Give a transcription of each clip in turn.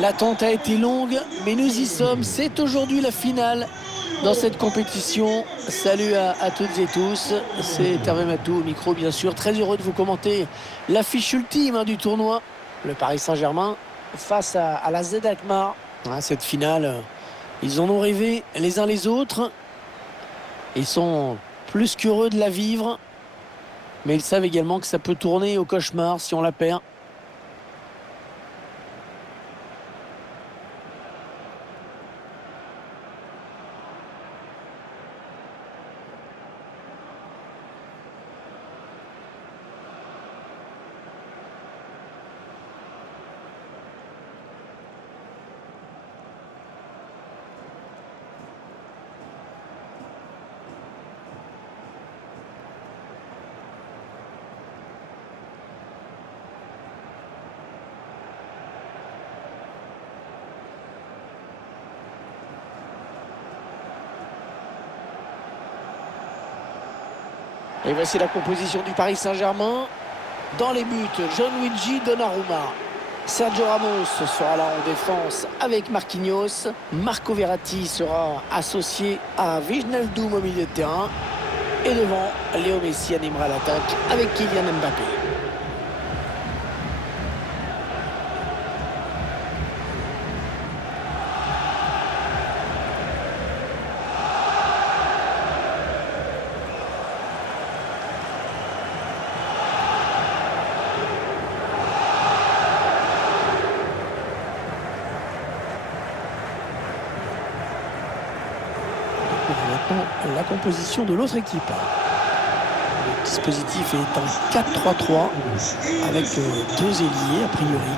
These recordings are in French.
L'attente a été longue, mais nous y sommes. C'est aujourd'hui la finale dans cette compétition. Salut à toutes et tous. C'est Hervé Matou au micro, bien sûr. Très heureux de vous commenter l'affiche ultime du tournoi. Le Paris Saint-Germain face à la Z Alkmaar. Cette finale, ils en ont rêvé les uns les autres. Ils sont plus qu'heureux de la vivre. Mais ils savent également que ça peut tourner au cauchemar si on la perd. Et voici la composition du Paris Saint-Germain. Dans les buts, Gianluigi Donnarumma. Sergio Ramos sera là en défense avec Marquinhos. Marco Verratti sera associé à Wijnaldum au milieu de terrain. Et devant, Léo Messi animera l'attaque avec Kylian Mbappé. Maintenant, la composition de l'autre équipe. Le dispositif est en 4-3-3 avec deux ailiers a priori.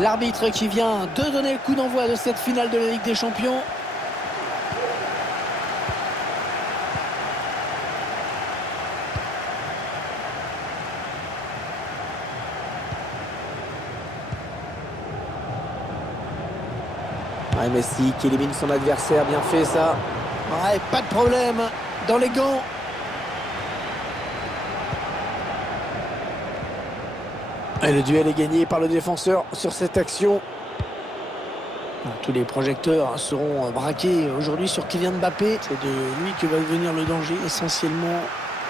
L'arbitre qui vient de donner le coup d'envoi de cette finale de la Ligue des Champions. Ouais, Messi qui élimine son adversaire, bien fait ça. Ouais, pas de problème dans les gants. Et le duel est gagné par le défenseur sur cette action. Tous les projecteurs seront braqués aujourd'hui sur Kylian Mbappé. C'est de lui que va venir le danger. Essentiellement,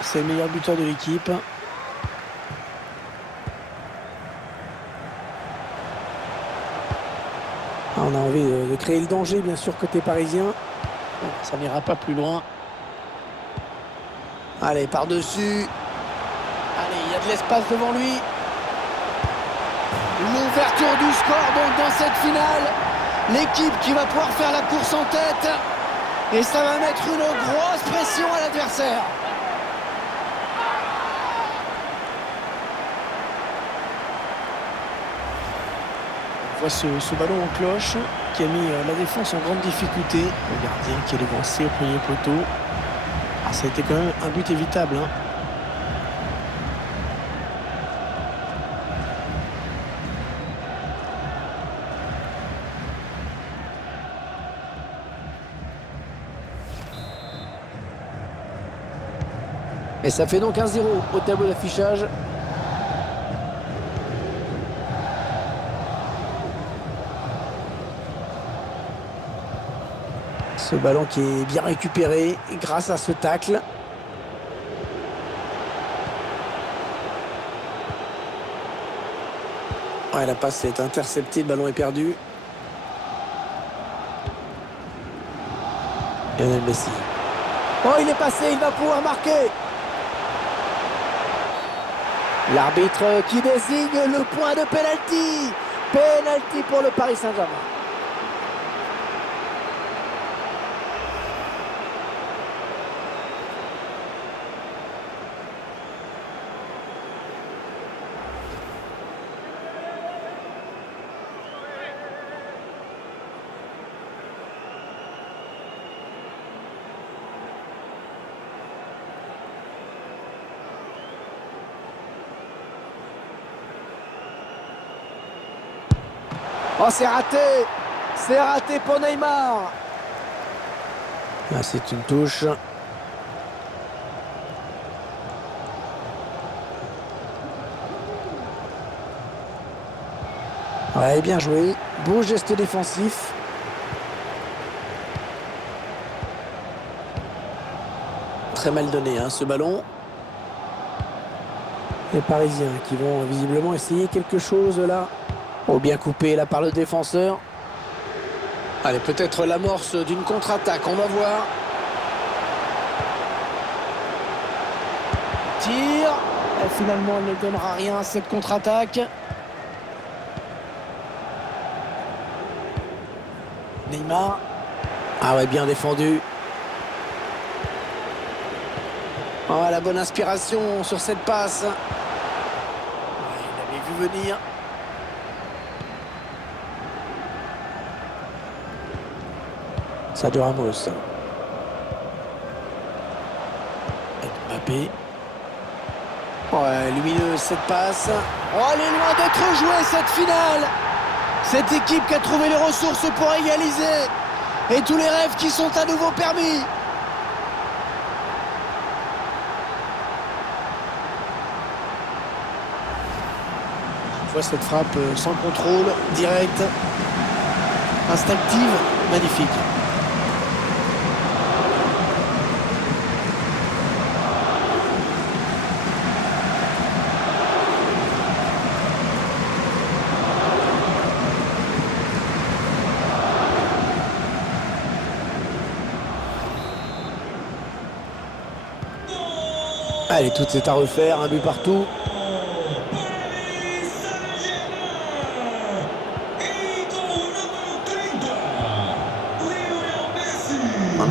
c'est le meilleur buteur de l'équipe. On a envie de créer le danger, bien sûr, côté parisien. Ça n'ira pas plus loin. Allez, par-dessus. Allez, il y a de l'espace devant lui. L'ouverture du score, donc, dans cette finale. L'équipe qui va pouvoir faire la course en tête. Et ça va mettre une grosse pression à l'adversaire. On voit ce ballon en cloche qui a mis la défense en grande difficulté. Le gardien qui est devancé au premier poteau. Alors, ça a été quand même un but évitable. Et ça fait donc 1-0 au tableau d'affichage. Ce ballon qui est bien récupéré grâce à ce tacle. Ouais, la passe est interceptée, le ballon est perdu. Lionel Messi. Oh, il est passé, il va pouvoir marquer. L'arbitre qui désigne le point de pénalty. Pénalty pour le Paris Saint-Germain. Oh, c'est raté! C'est raté pour Neymar! Là, c'est une touche. Ouais, bien joué. Beau geste défensif. Très mal donné, hein, ce ballon. Les Parisiens qui vont visiblement essayer quelque chose là. Oh, bien coupé là par le défenseur. Allez, peut-être l'amorce d'une contre-attaque, on va voir. Tir. Et finalement, elle ne donnera rien, cette contre-attaque. Neymar. Ah ouais, bien défendu. Oh, la bonne inspiration sur cette passe. Ouais, il avait vu venir. Sergio Ramos. Mbappé. Ouais, lumineuse cette passe. Oh, elle est loin d'être jouée cette finale. Cette équipe qui a trouvé les ressources pour égaliser. Et tous les rêves qui sont à nouveau permis. On voit cette frappe sans contrôle, directe, instinctive, magnifique. Allez, tout est à refaire, un but partout.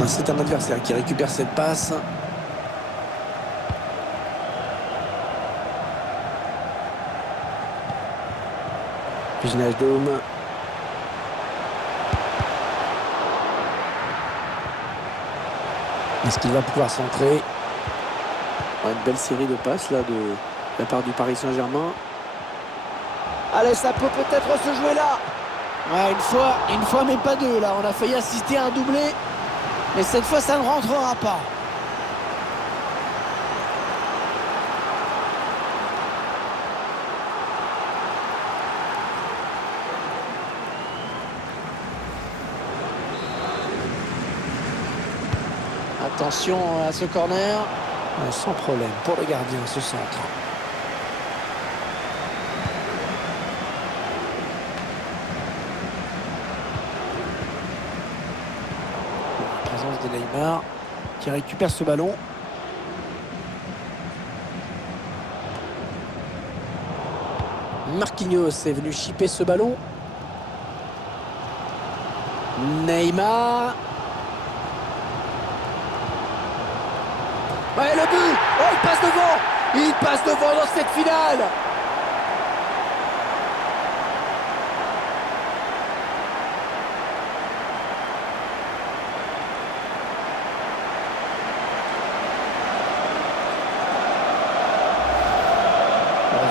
C'est un adversaire qui récupère cette passe. Wijnaldum. Est-ce qu'il va pouvoir centrer? Une belle série de passes là de la part du Paris Saint-Germain. Allez, ça peut peut-être se jouer là. Ouais, une fois mais pas deux là. On a failli assister à un doublé. Mais cette fois, ça ne rentrera pas. Attention à ce corner. Sans problème pour le gardien, ce centre. La présence de Neymar qui récupère ce ballon. Marquinhos est venu chipper ce ballon. Neymar. Ouais, le but. Oh, il passe devant. Il passe devant dans cette finale.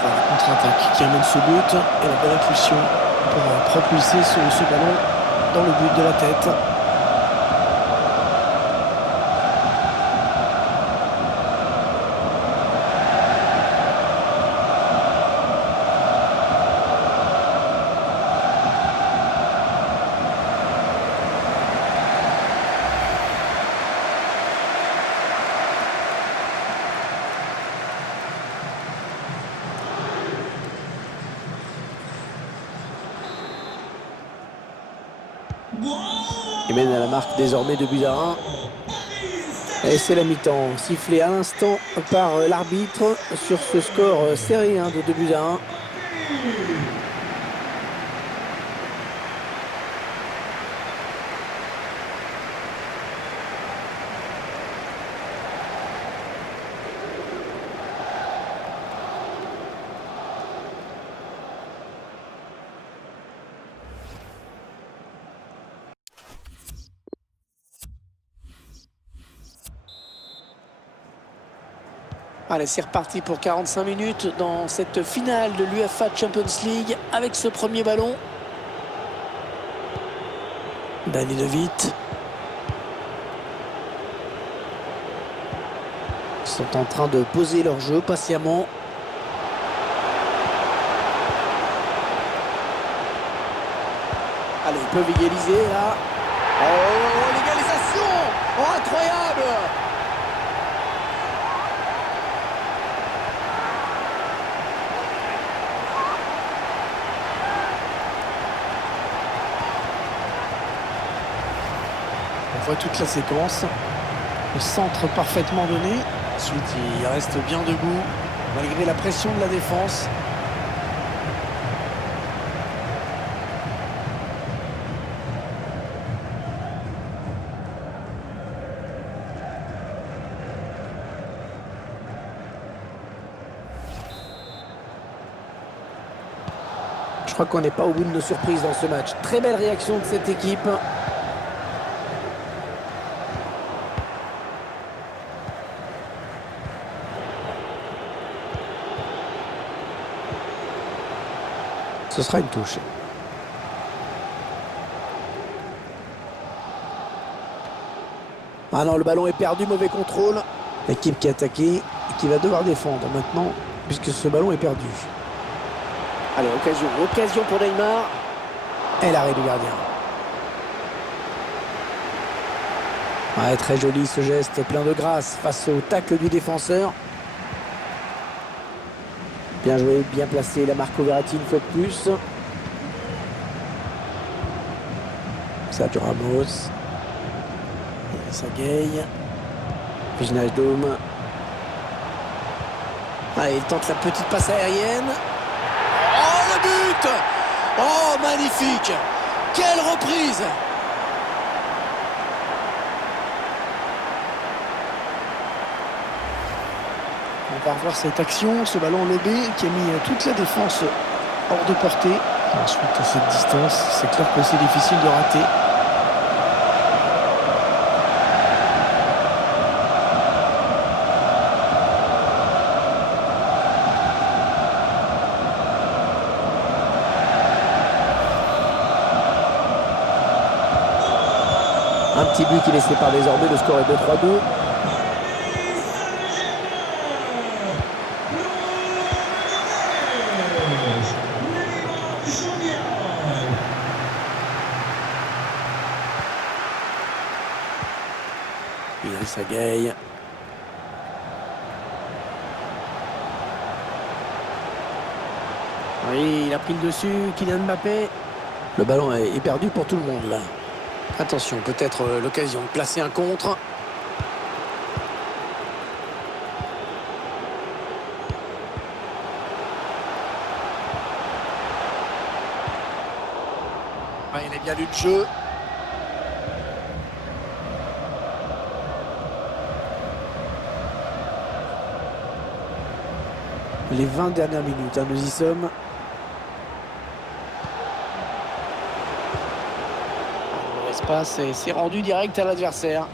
La contre-attaque qui amène ce but et la belle impulsion pour propulser ce ballon dans le but de la tête. Il mène à la marque désormais 2-1. Et c'est la mi-temps, sifflé à l'instant par l'arbitre sur ce score serré de 2-1. Allez, c'est reparti pour 45 minutes dans cette finale de l'UEFA Champions League avec ce premier ballon. Dani De Vite. Ils sont en train de poser leur jeu patiemment. Allez, ils peuvent égaliser là. Oh, l'égalisation! Oh, incroyable! On voit toute la séquence. Le centre parfaitement donné. Ensuite, il reste bien debout malgré la pression de la défense. Je crois qu'on n'est pas au bout de nos surprises dans ce match. Très belle réaction de cette équipe. Ce sera une touche. Ah non, le ballon est perdu, mauvais contrôle. L'équipe qui a attaqué et qui va devoir défendre maintenant, puisque ce ballon est perdu. Allez, occasion pour Neymar. Et l'arrêt du gardien. Ouais, très joli ce geste, plein de grâce face au tacle du défenseur. Bien joué, bien placé, la Marco Verratti une fois de plus. Sergio Ramos. Sagaye. Wijnaldum. Allez, il tente la petite passe aérienne. Oh, le but! Oh, magnifique! Quelle reprise! On va revoir cette action, ce ballon lobé qui a mis toute la défense hors de portée. Ensuite, à cette distance, c'est clair que c'est difficile de rater. Un petit but qui les sépare désormais, le score est de 3-2. Sagaye. Oui, il a pris le dessus, Kylian Mbappé. Le ballon est perdu pour tout le monde là. Attention, peut-être l'occasion de placer un contre. Ah, il a bien lu le jeu. Les 20 dernières minutes, hein, nous y sommes. L'espace s'est rendu direct à l'adversaire.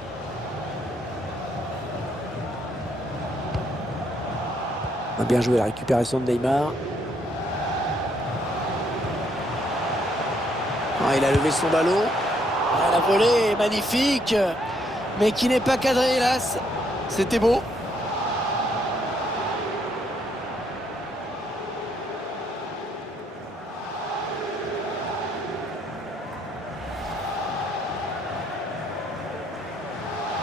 A bien joué la récupération de Neymar. Ah, il a levé son ballon. Ah, la volée est magnifique, mais qui n'est pas cadré, hélas. C'était beau.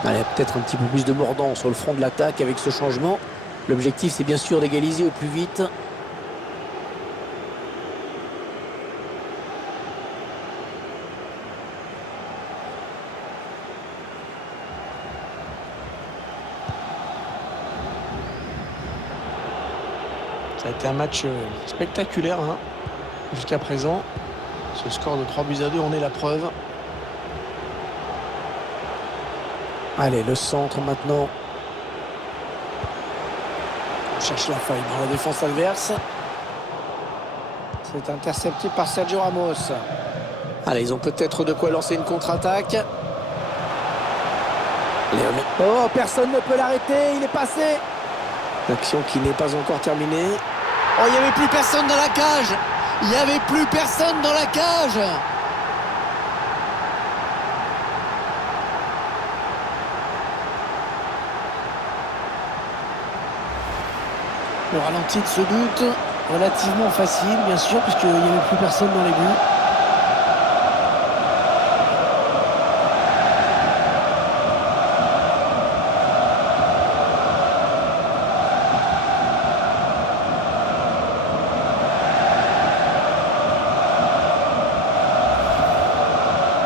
Allez, peut-être un petit peu plus de mordant sur le front de l'attaque avec ce changement. L'objectif, c'est bien sûr d'égaliser au plus vite. Ça a été un match spectaculaire hein, jusqu'à présent. Ce score de 3-2 en est la preuve. Allez, le centre maintenant. On cherche la faille dans la défense adverse. C'est intercepté par Sergio Ramos. Allez, ils ont peut-être de quoi lancer une contre-attaque. Oh, personne ne peut l'arrêter, il est passé. L'action qui n'est pas encore terminée. Oh, il n'y avait plus personne dans la cage. Il n'y avait plus personne dans la cage. Le ralenti de ce but, relativement facile, bien sûr, puisqu'il n'y avait plus personne dans les buts.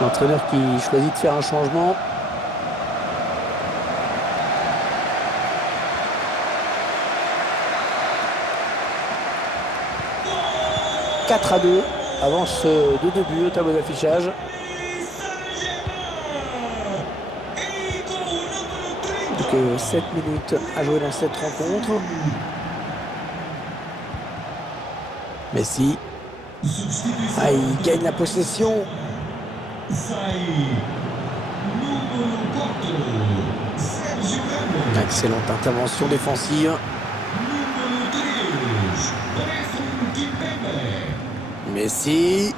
L'entraîneur qui choisit de faire un changement. « 4-2, avance de 2 buts au tableau d'affichage. Donc 7 minutes à jouer dans cette rencontre. Messi. Ah, il gagne la possession. Excellente intervention défensive. Messi.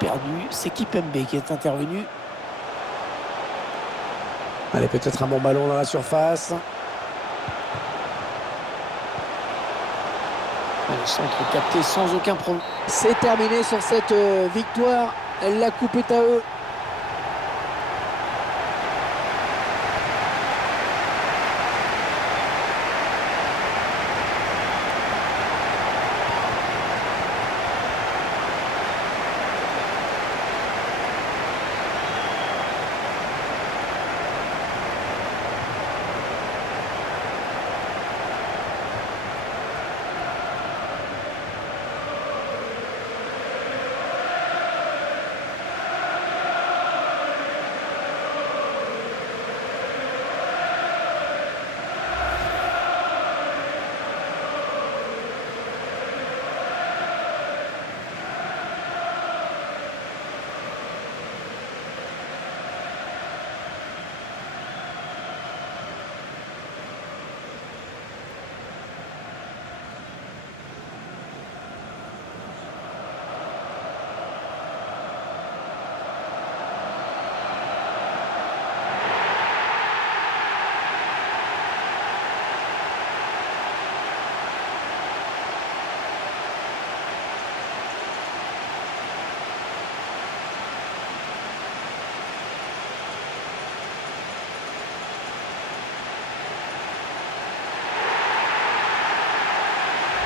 Perdu, c'est Kimpembe qui est intervenu. Allez, peut-être un bon ballon dans la surface. Le centre capté sans aucun problème. C'est terminé sur cette victoire. La coupe est à eux.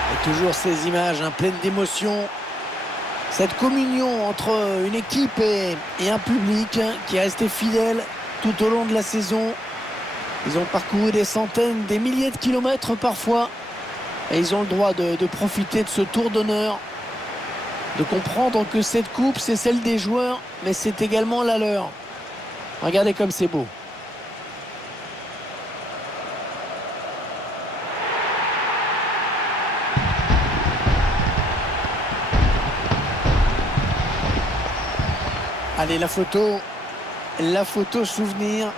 Et toujours ces images pleines d'émotion. Cette communion entre une équipe et un public qui est resté fidèle tout au long de la saison. Ils ont parcouru des centaines, des milliers de kilomètres parfois. Et ils ont le droit de profiter de ce tour d'honneur. De comprendre que cette coupe, c'est celle des joueurs, mais c'est également la leur. Regardez comme c'est beau. Allez, la photo souvenir,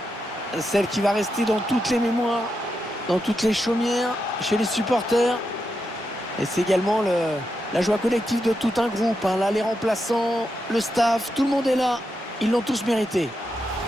celle qui va rester dans toutes les mémoires, dans toutes les chaumières, chez les supporters. Et c'est également la joie collective de tout un groupe. Là, les remplaçants, le staff, tout le monde est là. Ils l'ont tous mérité.